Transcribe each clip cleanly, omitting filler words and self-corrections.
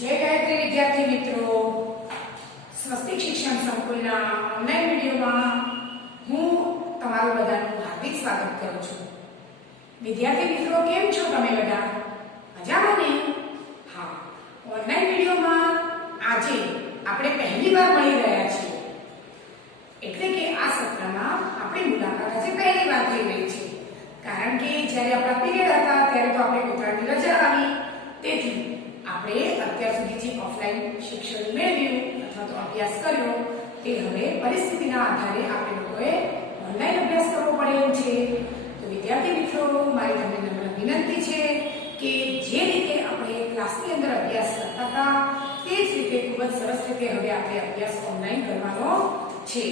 जय गायत्री विद्यार्थी मित्रों, स्वस्तिक शिक्षण संकुलना ऑनलाइन विडियोમાં હું તમારું બધાનું હાર્દિક સ્વાગત કરું છું। વિદ્યાર્થી મિત્રો કેમ છો તમે બધા? મજામાં ને? હા, ઓનલાઈન વિડિયોમાં આજે આપણે પહેલીવાર મળી રહ્યા છીએ, એટલે કે આ સત્રમાં આપણી મુલાકાત આજે પહેલીવાર થઈ રહી છે, કારણ કે જ્યારે આપણા પીરિયડ હતા ત્યારે તો આપણે ઉત્તરાયણની રજા આવી, તેથી આપણે અત્યાર સુધી જે ઓફલાઈન શિક્ષણ મેળવ્યું અથવા તો અભ્યાસ કર્યો તે હવે પરિસ્થિતિના આધારે આપણે લોકોએ ઓનલાઈન અભ્યાસ કરવો પડે એમ છે। તો વિદ્યાર્થી મિત્રો, મારી તમને નમ્ર વિનંતી છે કે જે રીતે આપણે ક્લાસની અંદર અભ્યાસ કરતા હતા તે જ રીતે ખૂબ જ સરસ રીતે હવે આપણે અભ્યાસ ઓનલાઈન કરવાનો છે।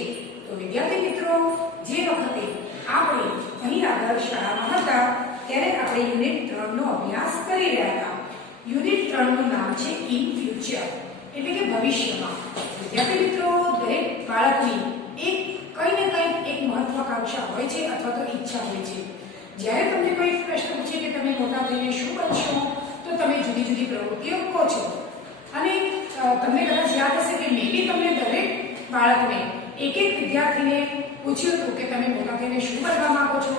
તો વિદ્યાર્થી મિત્રો, જે વખતે આપણે અહીં આગળ શાળામાં હતા ત્યારે આપણે યુનિટ 3 નો અભ્યાસ કરી રહ્યા હતા। યુનિટ 3 નું નામ છે ઇન ફ્યુચર, એટલે કે ભવિષ્યમાં। વિદ્યાર્થી મિત્રો, દરેક બાળકની એક કઈ ને કઈ એક મહત્વાકાંક્ષા હોય છે અથવા તો ઈચ્છા હોય છે। જ્યારે તમને કોઈ પ્રશ્ન પૂછે કે તમે મોટા થઈને શું બનશો, તો તમે જુદી જુદી પ્રવૃત્તિઓ કહો છો, અને તમને કદાચ યાદ હશે કે મેબી તમને દરેક બાળકને એક એક વિદ્યાર્થીને પૂછ્યું હતું કે તમે મોટા થઈને શું બનવા માંગો છો,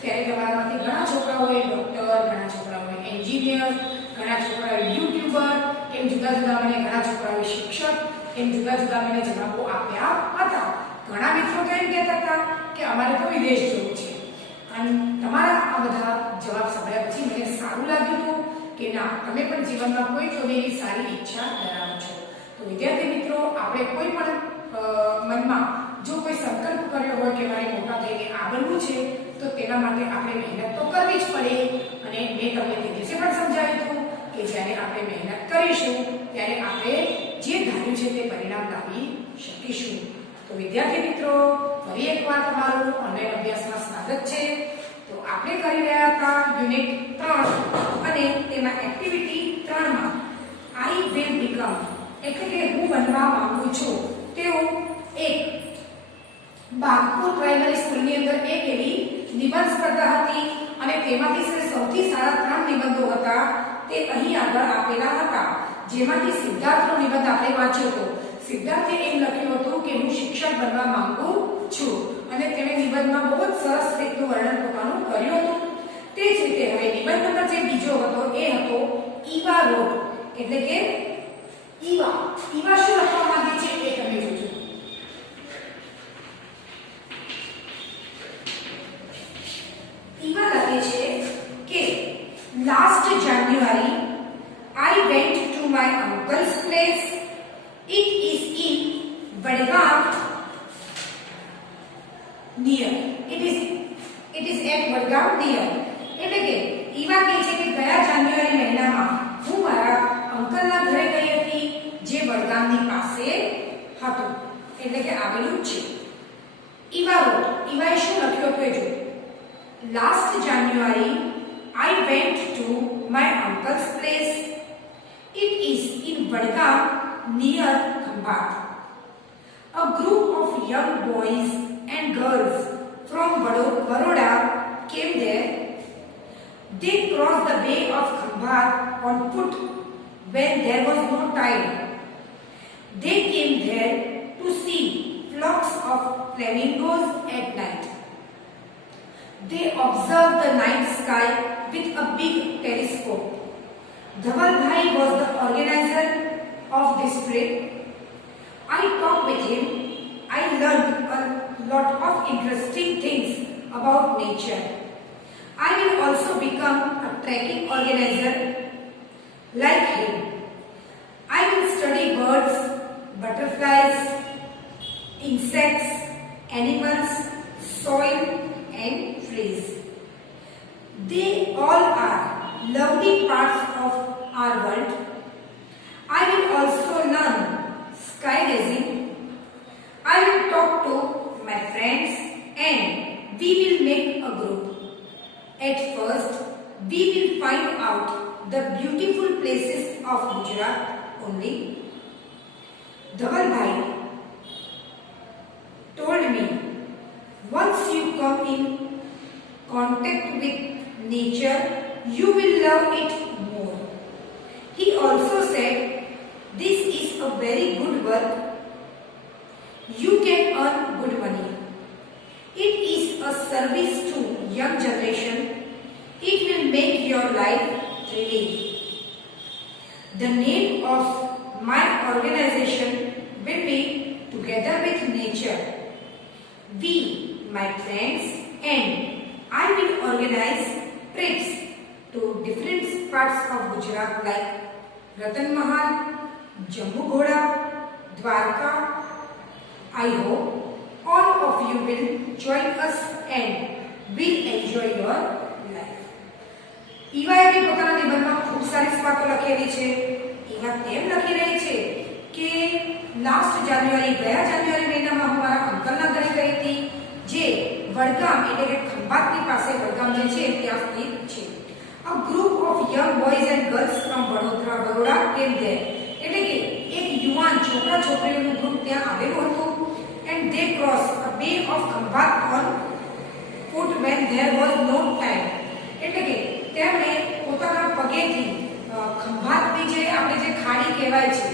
ત્યારે તમારામાંથી ઘણા છોકરાઓએ ડોક્ટર, ઘણા છોકરાઓએ એન્જિનિયર, ઘણા છોકરાઓએ યુટ્યુબર, એમ જુદા જુદા મને ઘણા છોકરાઓએ શિક્ષક, એમ જુદા જુદા મને જવાબો આપ્યા હતા। ઘણા મિત્રો તો એમ કહેતા હતા કે અમારે તો વિદેશ જવું છે, અને તમારા આ બધા જવાબ સાંભળ્યા પછી મને સારું લાગ્યું હતું કે ના, તમે પણ જીવનમાં કોઈ તો એવી સારી ઈચ્છા ધરાવો છો। તો વિદ્યાર્થી મિત્રો, આપણે કોઈ પણ મનમાં જો કોઈ સંકલ્પ કર્યો હોય કે મારે મોટા થઈને આ બનવું છે, તો તેના માટે આપણે મહેનત તો કરવી જ પડે, અને મેં તમને તે દિવસે પણ સમજાવ્યું હતું કે જ્યારે આપણે મહેનત કરીશું ત્યારે આપણે જે ધાર્યું છે તે પરિણામ લાવી શકીશું। તો વિદ્યાર્થી મિત્રો, ફરી એકવાર તમારું ઓનલાઈન અભ્યાસમાં સ્વાગત છે। તો આપણે કરી રહ્યા હતા યુનિટ 3 અને તેમાં એક્ટિવિટી 3 માં આઈ વિલ બીકમ, એટલે કે હું બનવા માંગુ છું તેવું એક બાગપુર પ્રાઇમરી સ્કૂલની અંદર એક એવી નિબંધ સ્પર્ધા હતી, અને તેમાંથી સૌથી સારા 3 નિબંધો હતા તે અહીં આગળ આપેલા હતા, જેમાંથી સિદ્ધાર્થનો નિબંધ આપણે વાંચ્યો હતો। સિદ્ધાર્થે એમ લખ્યું હતું કે હું શિક્ષક બનવા માંગુ છું, અને તેણે નિબંધમાં બહુ જ સરસ રીતનું વર્ણન પોતાનું કર્યું હતું। તે જ રીતે હવે નિબંધ નંબર જે બીજો હતો એ હતો ઈવા રોડ, એટલે કે ઈવા શું લખવા માંગે છે એ તમે જોજો। ઈવા લખે છે કે last January I went to my uncle's place. It is in Vadgaon near. It is at Vadgaon near. એટલે કે ઈવા કહે છે કે ગયા જાન્યુઆરી મહિનામાં હું મારા અંકલના ઘરે ગઈ હતી, જે વડગામની પાસે હતું, એટલે કે આવેલું છે। ઈવા રોડ, ઈવાએ શું લખ્યું હતું એ જો, last January I went to my uncle's place. It is in Vadgaon near Khambat. A group of young boys and girls from Baroda came there. They crossed the bay of Khambat on foot when there was no tide. They came there to see flocks of flamingos at night. They observed the night sky with a big telescope. Dhaval Bhai was the organizer of this trip. I talked with him. I learned a lot of interesting things about nature. I will also become a trekking organizer like him. I will study birds, butterflies, insects, animals, soil and trees. They all are lovely parts of our world. I will also learn skydiving. I will talk to my friends and we will make a group. At first, we will find out the beautiful places of Gujarat only. Dhaval Bhai told me, once you come in contact with nature, you will love it more. He also said a very good work. You can earn good money. It is a service to young generation. It will make your life thrilling. The name of my organization will be Together with Nature. We, my friends, and I will organize trips to different parts of Gujarat like Ratan Mahal, Jambu Ghoda, Dwarka. I hope all of you will join us and will enjoy your life. ઈવાએ બી પોતાના નિબંધમાં ખૂબ સારી વાતો લખેલી છે. Eva તેમ લખી રહી છે કે લાસ્ટ જાન્યુઆરી ગયા જાન્યુઆરી મહિનામાં હું મારા અંકલના ઘરે ગઈ હતી જે વડગામ એટલે કે ખંભાતની પાસે વડગામ જે છે ત્યાં સ્થિત છે. A group of young boys and girls from Baroda came there. એટલે કે એક યુવાન છોકરા છોકરીઓનું ગ્રુપ ત્યાં આવેલું હતું. And they crossed a bay of Khambat on foot when there was no time. એટલે કે તેમણે પોતાના પગેથી ખંભાતની જે આપણે જે ખાડી કહેવાય છે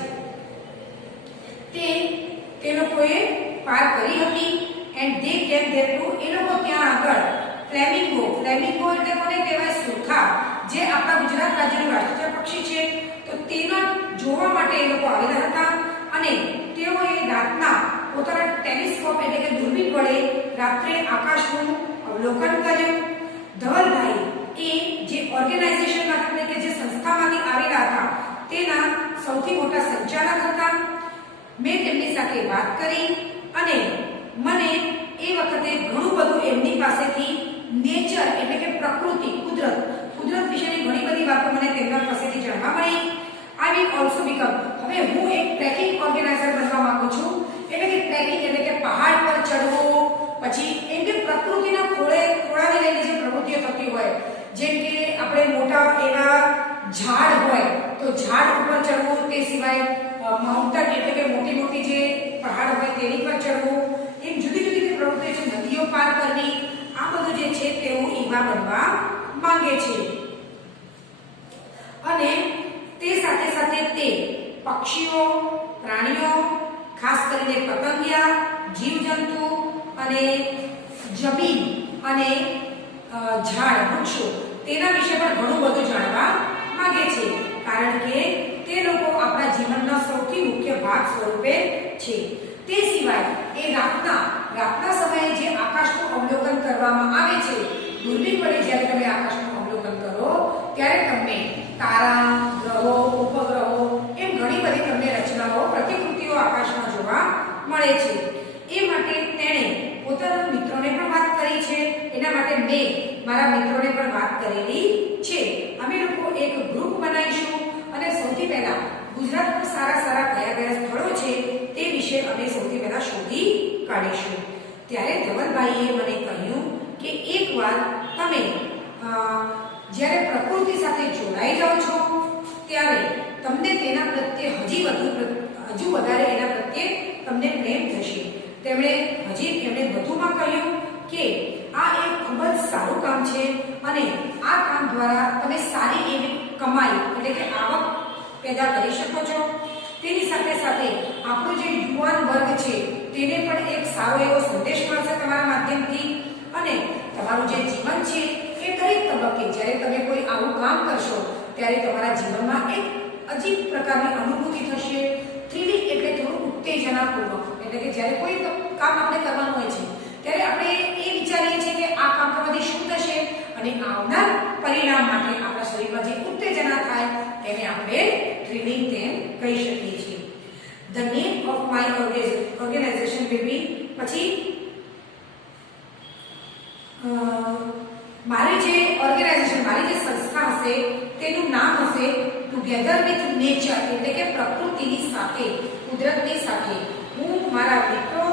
તે લોકોએ પાર કરી હતી. And they came there to એ લોકો ત્યાં આગળ ફ્લેમિંગો એટલે કોને કહેવાય સુરખા જે આપણા ગુજરાત રાજ્યનું રાષ્ટ્રીય પક્ષી છે તો તેના જોવા માટે એ લોકો આવેલા હતા. અને તેઓએ રાતના પોતાના ટેલિસ્કોપ એટલે કે દૂરબીન વડે રાત્રે આકાશનું અવલોકન કર્યું. ધવલભાઈ એ જે ઓર્ગેનાઇઝેશનમાં એટલે કે જે સંસ્થામાંથી આવેલા હતા તેના સૌથી મોટા સંચાલક હતા. મેં તેમની સાથે વાત કરી અને મને એ વખતે ઘણું બધું એમની પાસેથી નેચર એટલે કે પ્રકૃતિ કુદરત વિશેની ઘણી બધી વાતો મને તેમના પાસેથી જાણવા મળી. I will also become હવે હું એક ટ્રેકિંગ ઓર્ગેનાઇઝર બનવા માંગુ છું. એટલે કે ટ્રેકિંગ એટલે કે પહાડ પર ચડવું પછી એમ કે પ્રકૃતિના ખોળાને લઈને જે પ્રવૃત્તિઓ થતી હોય જેમ કે આપણે મોટા એવા ઝાડ હોય તો ઝાડ ઉપર ચડવું તે સિવાય માઉન્ટેન એટલે કે મોટી જે પહાડ હોય તેની પર ચડવું એમ જુદી પ્રવૃત્તિઓ છે. નદીઓ પાર કરવી આ બધું જે છે તેવું ઈવા બનવા માંગે છે. અને તે સાથે સાથે તે પક્ષીઓ પ્રાણીઓ ખાસ કરીને પતંગિયા જીવજંતુ અને જમીન અને ઝાડ વૃક્ષો તેના વિશે પણ ઘણું બધું જાણવા માંગે છે કારણ કે તે લોકો આપણા જીવનના સૌથી મુખ્ય ભાગ સ્વરૂપે છે. તે સિવાય એ રાતના સમયે જે આકાશનું અવલોકન કરવામાં આવે છે દૂરબીન વડે જ્યારે તમે આકાશનું અવલોકન કરો ત્યારે તમને તારા ગ્રહો ઉપગ્રહો એમ ઘણી બધી તમને રચનાઓ પ્રતિકૃતિઓ આકાશમાં જોવા મળે છે. એ માટે તેણે પોતાના મિત્રોને પણ વાત કરી છે. એના માટે મેં મારા મિત્રોને પણ વાત કરેલી છે. અમે લોકો એક ગ્રુપ બનાવીશું અને સૌથી પહેલા ગુજરાતમાં સારા કયા સ્થળો છે તે વિશે અમે સૌથી પહેલા શોધી કાઢીશું. ત્યારે ધવલભાઈએ મને કહ્યું કે એકવાર તમે જ્યારે પ્રકૃતિ સાથે જોડાઈ જાઓ છો ત્યારે તમને તેના પ્રત્યે હજુ વધારે એના પ્રત્યે તમને પ્રેમ થશે. તેમણે વધુમાં કહ્યું કે આ એક ખૂબ જ સારું કામ છે અને આ કામ દ્વારા તમે સારી એવી કમાઈ એટલે કે આવક પેદા કરી શકો છો. તેની સાથે સાથે આપણો જે યુવાન વર્ગ છે તેને પણ એક સારો એવો સંદેશ મળશે તમારા માધ્યમથી. અને તમારું જે જીવન છે એ દરેક તબક્કે જ્યારે તમે કોઈ આવું કામ કરશો ત્યારે તમારા જીવનમાં એક અજીબ પ્રકારની અનુભૂતિ થશે. થ્રિલિંગ એટલે થોડું ઉત્તેજનાપૂર્વક એટલે કે જ્યારે કોઈ કામ આપણે કરવાનું હોય છે ત્યારે આપણે એ વિચારીએ છીએ કે આ કામ કરવાથી શું થશે અને આવનાર પરિણામ માટે આપણા શરીરમાં જે ઉત્તેજના થાય તેને આપણે થ્રિલિંગ તેમ કહી શકીએ છીએ. The name of my organization will be પછી મારી જે સંસ્થા હશે તેનું નામ હશે ટુગેધર વિથ નેચર એટલે કે પ્રકૃતિની સાથે કુદરતની સાથે. હું મારા મિત્રો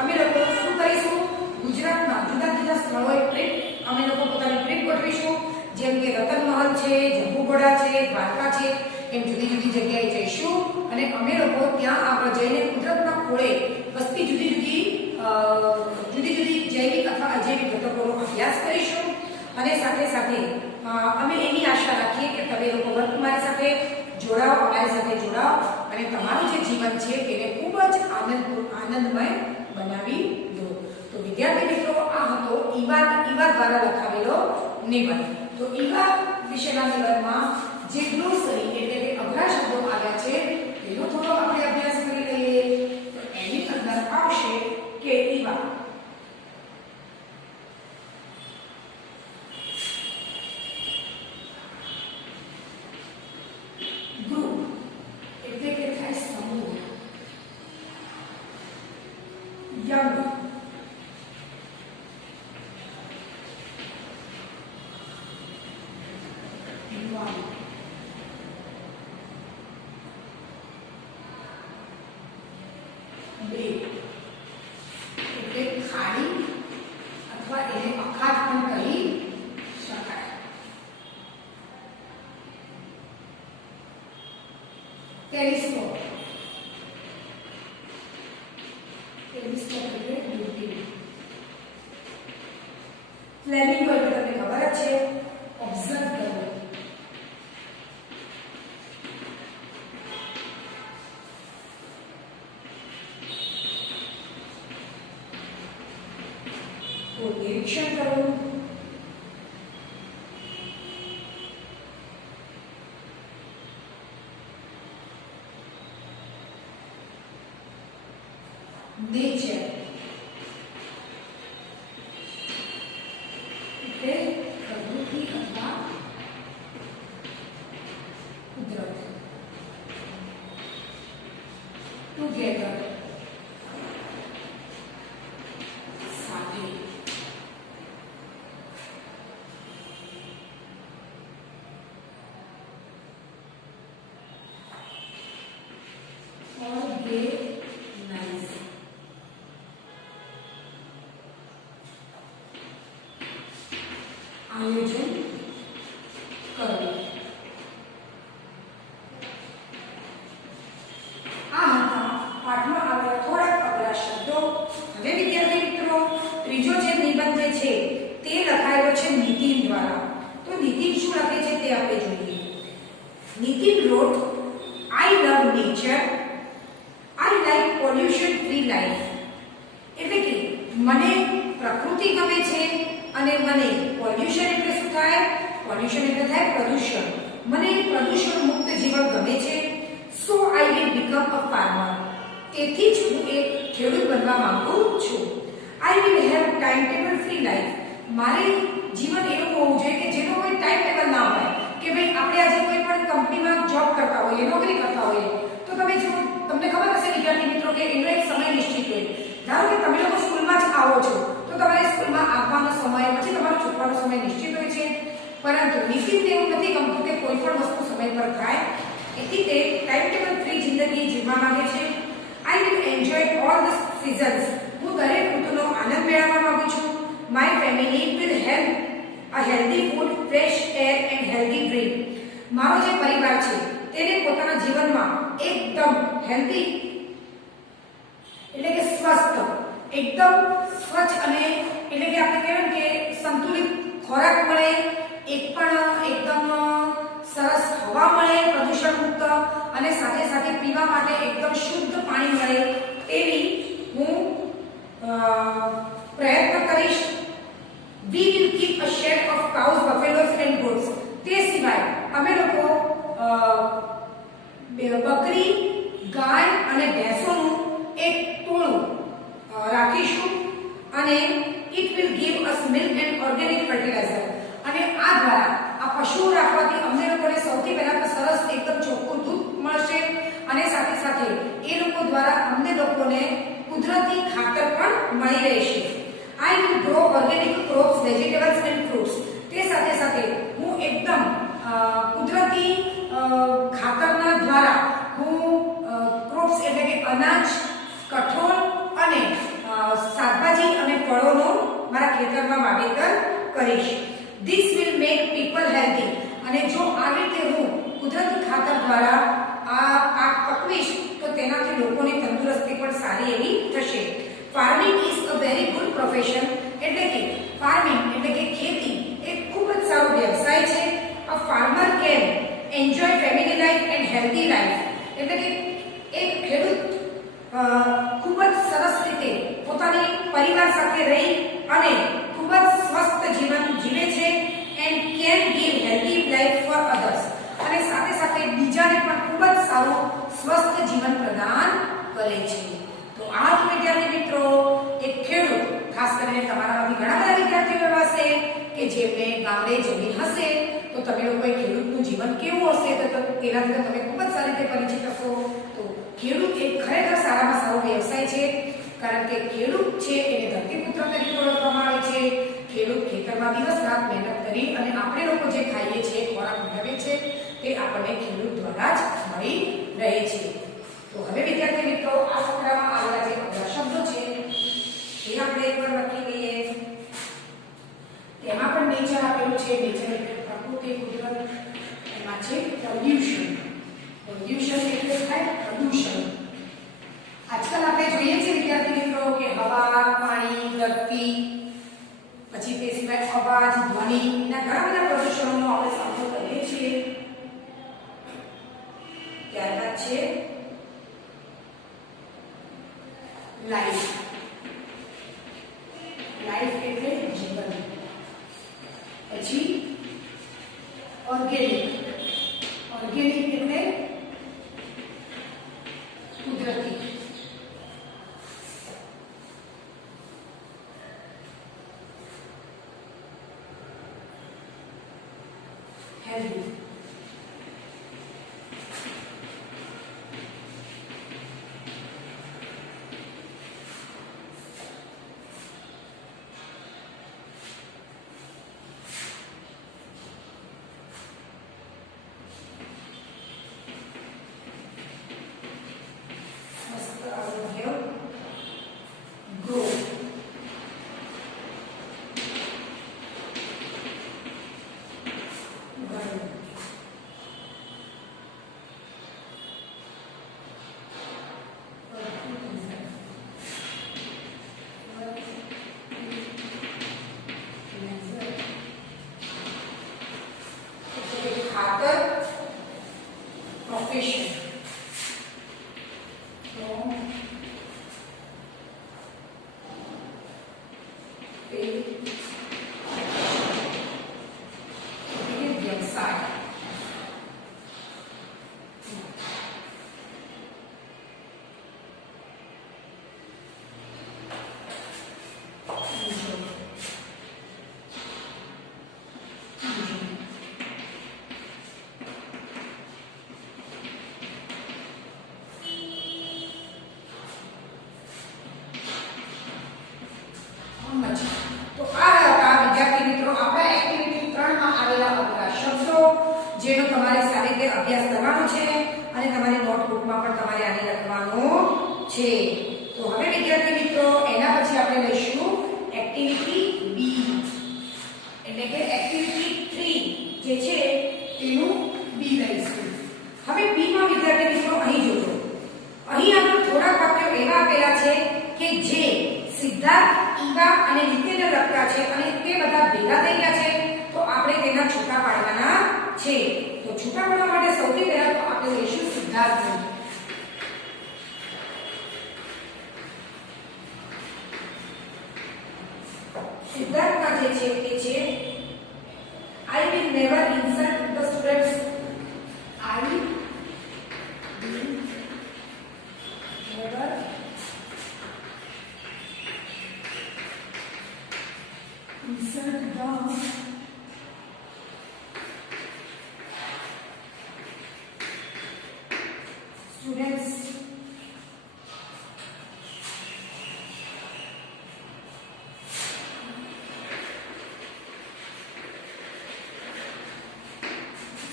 અમે લોકો શું કરીશું ગુજરાતના જુદા સ્થળોએ ટ્રીપ અમે લોકો પોતાની ટ્રીપ ગોઠવીશું જેમ કે રતન મહલ છે જંબુ ઘોડા છે દ્વારકા છે એમ જુદી જગ્યાએ જઈશું અને અમે લોકો ત્યાં આગળ જઈને કુદરતના ખોળે વસતી જુદી જૈવિક અથવા અજૈવિક ઘટકોનો અભ્યાસ કરીશું. અને સાથે અમે એની આશા રાખીએ કે તમે લોકો પણ તમારી સાથે જોડાઓ, અમારી સાથે જોડાઓ અને તમારું જે જીવન છે તેને ખૂબ જ આનંદમય બનાવી દો. તો વિદ્યાર્થી મિત્રો, આ હતો ઈવા દ્વારા લખાવેલો નિબંધ. તો ઈવા વિશેના નિબંધમાં જે ગ્લોસરી એટલે કે અઘરા શબ્દો આવ્યા છે તેનો થોડો આપણે અભ્યાસ કરી લઈએ. તો એની અંદર આવશે કે ઈવા ગ્રુપ એટલે કે થાય સમૂહ, યંગ ટેલિસ્કોપ એટલે દૂરબીન. ફ્લેમિંગો એટલે તમને ખબર જ છે ઓબ્ઝર્વ કરવું. તો નિરીક્ષણ કરવું. નેચર એટલે પ્રકૃતિ અથવા કુદરત. ટુગેધર સાથે. ઓર્ગેનાઇઝ આયોજન કરવું. આ હતા પાઠમાં આવેલા થોડાક અઘરા શબ્દો. હવે વિદ્યાર્થી મિત્રો, ત્રીજો જે નિબંધ છે તે લખાયેલો છે નીતિન દ્વારા. તો નીતિન શું લખે છે તે આપણે જોઈએ. Nitin wrote, I love nature, I like pollution free life. એટલે કે મને પ્રકૃતિ ગમે છે અને મને પોલ્યુશન એટલે શું થાય? પોલ્યુશન એટલે થાય પ્રદૂષણ. મને પ્રદૂષણ મુક્ત જીવન ગમે છે. So I will become a farmer. તેથી જ હું એક ખેડૂત બનવા માંગુ છું. I will have time table free life. મારે જીવન એવું હોવું જોઈએ કે જેનો કોઈ ટાઈમ ટેબલ ના હોય, કે ભાઈ આપણે આજે કોઈ પણ કંપનીમાં જોબ કરતા હોઈએ, નોકરી કરતા હોઈએ, તો તમે જો તમને ખબર હશે વિદ્યાર્થી મિત્રો કે એનો એક સમય નિશ્ચિત હોય. ધારો કે તમે લોકો સ્કૂલમાં જ આવો છો તો તમારે સ્કૂલમાં આવવાનો સમય પછી તમારો છૂટવાનો સમય નિશ્ચિત હોય છે. પરંતુ નીતિનને એવું નથી ગમતું કે કોઈ પણ વસ્તુ સમય પર થાય. એથી તે ટાઈમ ટેબલ ફ્રી જિંદગી જીવવા માંગે છે. I will enjoy all the seasons. હું દરેક ઋતુનો આનંદ મેળવવા માંગુ છું. My family will have a healthy food, fresh air and healthy drink. મારો જે પરિવાર છે તેને પોતાના જીવનમાં એકદમ હેલ્ધી એટલે કે સ્વસ્થ, એકદમ સ્વચ્છ અને એટલે કે આપણે કહેવાય કે સંતુલિત ખોરાક મળે, એક પણ એકદમ સરસ હવા મળે પ્રદૂષણ મુક્ત, અને સાથે સાથે પીવા માટે એકદમ શુદ્ધ પાણી મળે તેવી હું પ્રયત્ન કરીશ. We will keep a shade of cows, buffaloes and goats. તે સિવાય અમે લોકો બકરી, ગાય અને ભેંસોનું એક ટોળું રાખીશું અને it will give us milk and organic fertiliser. અને આ દ્વારા આ પશુઓ રાખવાથી અમને લોકોને સૌથી પહેલા તો સરસ એકદમ ચોખ્ખું દૂધ મળશે અને સાથે સાથે એ લોકો દ્વારા અમને લોકોને કુદરતી ખાતર પણ મળી રહેશે. I will grow organic crops, vegetables and fruits. તે સાથે સાથે હું એકદમ કુદરતી ખાતરના દ્વારા હું ક્રોપ્સ એટલે કે અનાજ, કઠોળ અને શાકભાજી અને ફળોનો મારા ખેતરમાં વાવેતર કરીશ. This will make people healthy. અને જો આવી રીતે હું કુદરતી ખાતર દ્વારા આ પાક પકવીશ તો તેનાથી લોકોની તંદુરસ્તી પણ સારી એવી થશે. Farming is a very good profession. એટલે કે ફાર્મિંગ એટલે કે ખેતી એ ખૂબ જ સારો વ્યવસાય છે. A farmer can enjoy family life and healthy life એટલે કે એક ખેડૂત ખૂબ જ સરસ રીતે પોતાની પરિવાર સાથે રહી અને ખૂબ જ સ્વસ્થ જીવન જીવે છે and can give healthy life four others અને સાથે સાથે બીજાને પણ ખૂબ જ સારું સ્વસ્થ જીવન પ્રદાન કરે છે. તો આ વિદ્યાર્થી મિત્રો એક ખેડૂત ખાસ કરીને તમારામાંથી ઘણા બધા વિદ્યાર્થીઓ એવા હશે કે જેમને ગામડે જમીન હશે તો તમે લોકોએ ખેડૂતનું જીવન કેવું હશે તો તેનાથી તમે ખૂબ જ સારી રીતે પરિચિત હશો. તો ખેડૂત એક ખરેખર સારામાં સારો વ્યવસાય છે કારણ કે ખેડૂત છે એને ધરતીપુત્ર તરીકે ઓળખવામાં આવે છે. ખેડૂત ખેતરમાં દિવસ રાત મહેનત કરી અને આપણે લોકો જે ખાઈએ છીએ ખોરાક મેળવીએ છીએ તે આપણને ખેડૂત દ્વારા જ મળી રહે છે. તો હવે વિદ્યાર્થી મિત્રો આ ફકરામાં આવેલા જે અઘરા શબ્દો છે એ આપણે એકવાર લખી લઈએ. તેમાં પણ નેચર આપેલું છે. નેચર એટલે પ્રકૃતિ કુદરત. એમાં છે પોલ્યુશન. પોલ્યુશન એટલે થાય પ્રદૂષણ. આજકાલ આપણે જોઈએ છીએ વિદ્યાર્થી મિત્રો કે હવા પાણી ધરતી પછી તે સિવાય અવાજ ધ્વનિ એના ઘણા બધા પ્રદૂષણોનો આપણે સામનો કરીએ છીએ. ત્યારબાદ છે લાઈફ. લાઈફ એટલે જીવન. પછી ઓર્ગેનિક. ઓર્ગેનિક એટલે કુદરતી. હેલ્ધી. Profession. જેનો તમારે સારી રીતે અભ્યાસ કરવાનો છે અને તમારી નોટબુકમાં પણ તમારે આને લખવાનું છે. તો હવે વિદ્યાર્થી મિત્રો એના પછી આપણે લઈશું એક્ટિવિટી બી એટલે કે એક્ટિવિટી 3 જે છે તેનું બી લઈશું. હવે બી માં વિદ્યાર્થી મિત્રો અહીં જોજો. અહીં આપણે થોડા વાક્યો એવા આપેલા છે કે જે સિદ્ધાર્થ ઈવા અને નિતિનને લગતા છે અને તે બધા ભેગા થઈ ગયા છે તો આપણે તેના છૂટા પાડવાના છે. તો છૂટા પાડવા માટે સૌથી પહેલા તો આપણે લઈશું સિદ્ધાર્થ. સિદ્ધાર્થના જે છે તે છે I will never insult the students. I will never insult the students.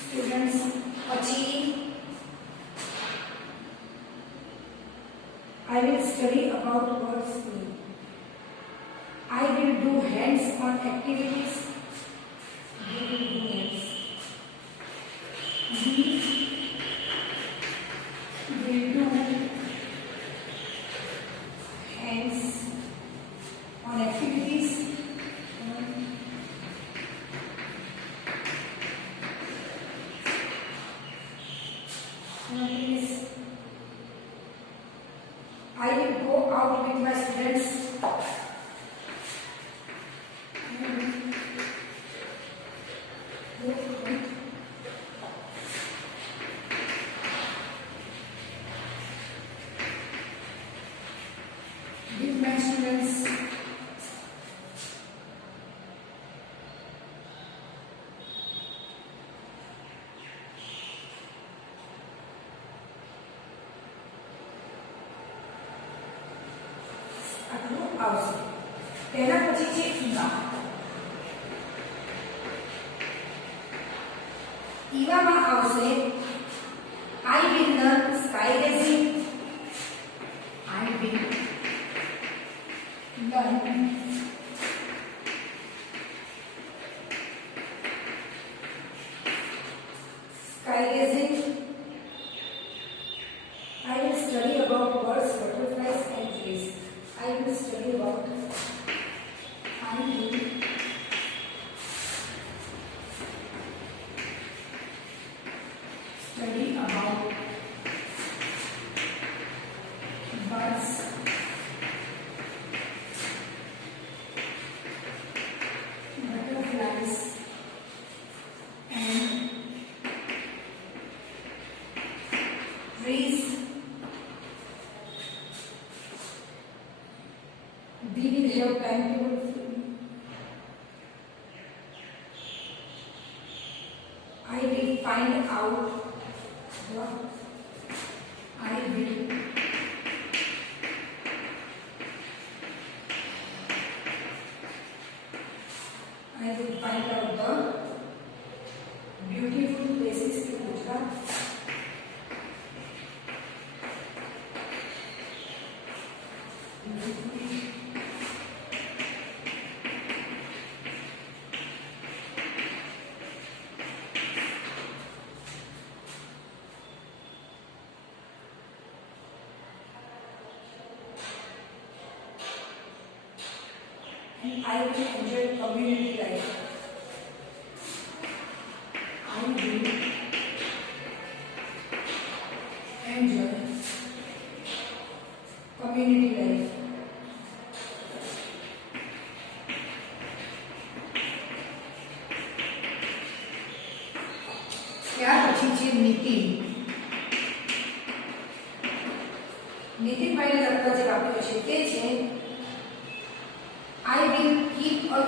Students પછી I will study about words. I will do hands-on activities. We will do hands. We will do hands-on activities. out with my students. With my students. આવશે તેના પછી છે Eva. ઈવામાં આવશે I will learn skygazing. I will learn skygazing. I will study about birds, butterflies and trees. I will study about birds, butterflies and trees. We will have timetable. I will find out what I will find out the beautiful places in Gujarat. And I will enjoy community life. I will enjoy community life. ત્યાર પછી છે નીતિન. નીતિનભાઈને લગતા જે વાક્યો છે તે છે I will keep a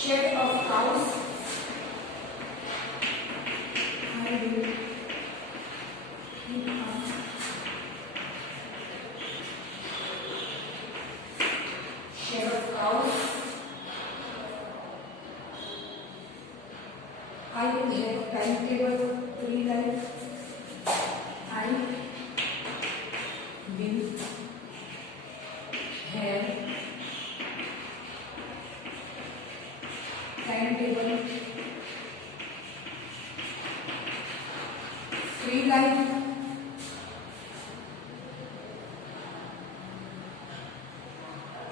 shed of cows. I will keep a shed of cows. I will have timetable to life. I will have timetable, free life.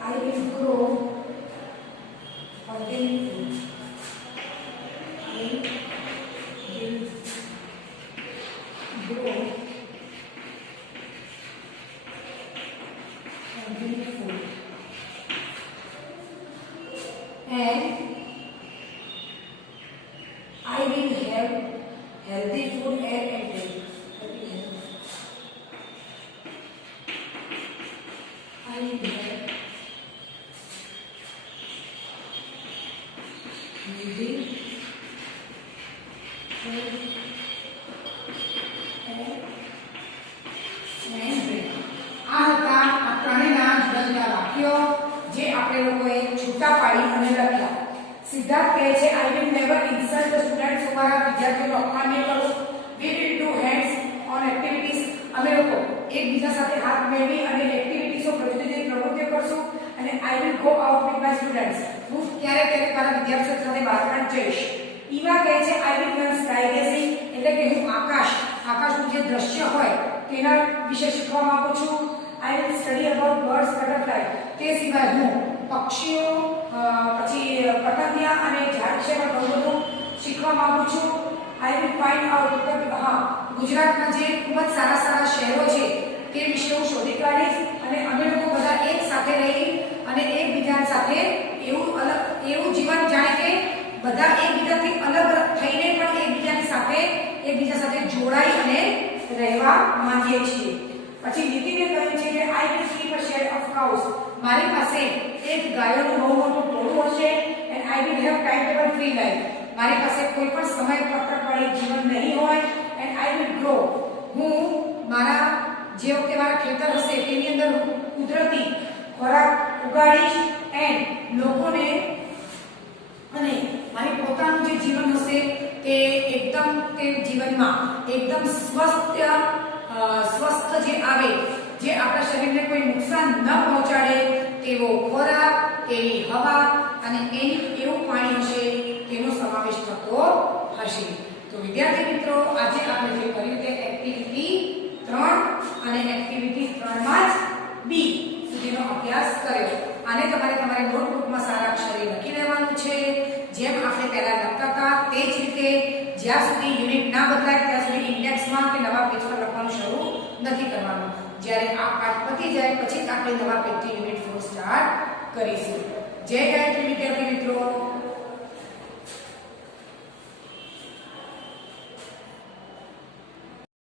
I will grow organically. I will grow organic food. And I will have healthy food and drink. I will have healthy food and drink. આ હતા આ ત્રણેયના જુદા જુદા વાક્યો જે આપણે લોકોએ છૂટા પાડી અને લખ્યા. સિદ્ધાર્થ કહે છે I will never insult the students. અમારા વિદ્યાર્થીઓનો અપમાન નહીં કરું. We will do hands on activities. અમે લોકો એકબીજા સાથે હાથ મેળવી અને એક્ટિવિટીઝો પ્રતિનિધિ પ્રવૃત્તિઓ કરશું. અને I will go out with my students. હું ક્યારેક ક્યારેક મારા વિદ્યાર્થીઓ સાથે બહાર પણ જઈશ. ઈવા કહે છે I will learn skygazing. એટલે કે હું આકાશનું જે દ્રશ્ય હોય તેના વિશે શીખવા માંગુ છું. I will study about birds, butterflies. તે સિવાય હું પક્ષીઓ પછી પતંગિયા અને ઝાડ વિશે પણ ઘણું બધું શીખવા માંગુ છું. I will find out ગુજરાતમાં જે ખૂબ જ સારા સારા શહેરો છે તે વિશે હું શોધી કાઢીશ અને અમે લોકો બધા એક સાથે રહી અને એકબીજા સાથે એવું જીવન જાણે કે બધા એકબીજાથી અલગ થઈને પણ એકબીજા સાથે જોડાઈ અને રહેવા માંગીએ છીએ. પછી નીતિને કહ્યું છે કે I will keep a shade of cows. મારી પાસે એક ગાયોનું બહુ મોટું ટોળું હશે and I will have time table free life. મારી પાસે કોઈ પણ સમય પત્રક વાળી જીવન નહીં હોય એન્ડ આઈ વિલ ગ્રો. હું મારા જે વખતે મારા ખેતર હશે તેની અંદર કુદરતી ખોરાક ઉગાડીશ એન્ડ લોકોને અને મારી પોતાનું જે જીવન હશે તે જીવનમાં એકદમ સ્વસ્થ જે આવે, જે આપણા શરીરને કોઈ નુકસાન ન પહોંચાડે તેવો ખોરાક, તેવી હવા અને એવું પાણી હશે તેનો સમાવેશ થતો હશે. તો વિદ્યાર્થી મિત્રો, આજે આપણે જે કર્યું તે એક્ટિવિટી 3 અને એક્ટિવિટી 3 માં જ બી સુધીનો અભ્યાસ કર્યો. આને તમારી નોટબુકમાં સારા અક્ષરે લખી લેવાનું છે. જેમ આપણે પહેલા લખતા હતા તે જ રીતે જ્યાં સુધી યુનિટ ના બદલાય ત્યાં સુધી ઇન્ડેક્સમાં કે નવા પેજ પર લખવાનું શરૂ નથી કરવાનું. જ્યારે આ પાઠ પતી જાય પછી આપણે નવા પેજથી યુનિટ 4 સ્ટાર્ટ કરીશું. જય ગાયત્રી વિદ્યાર્થી મિત્રો.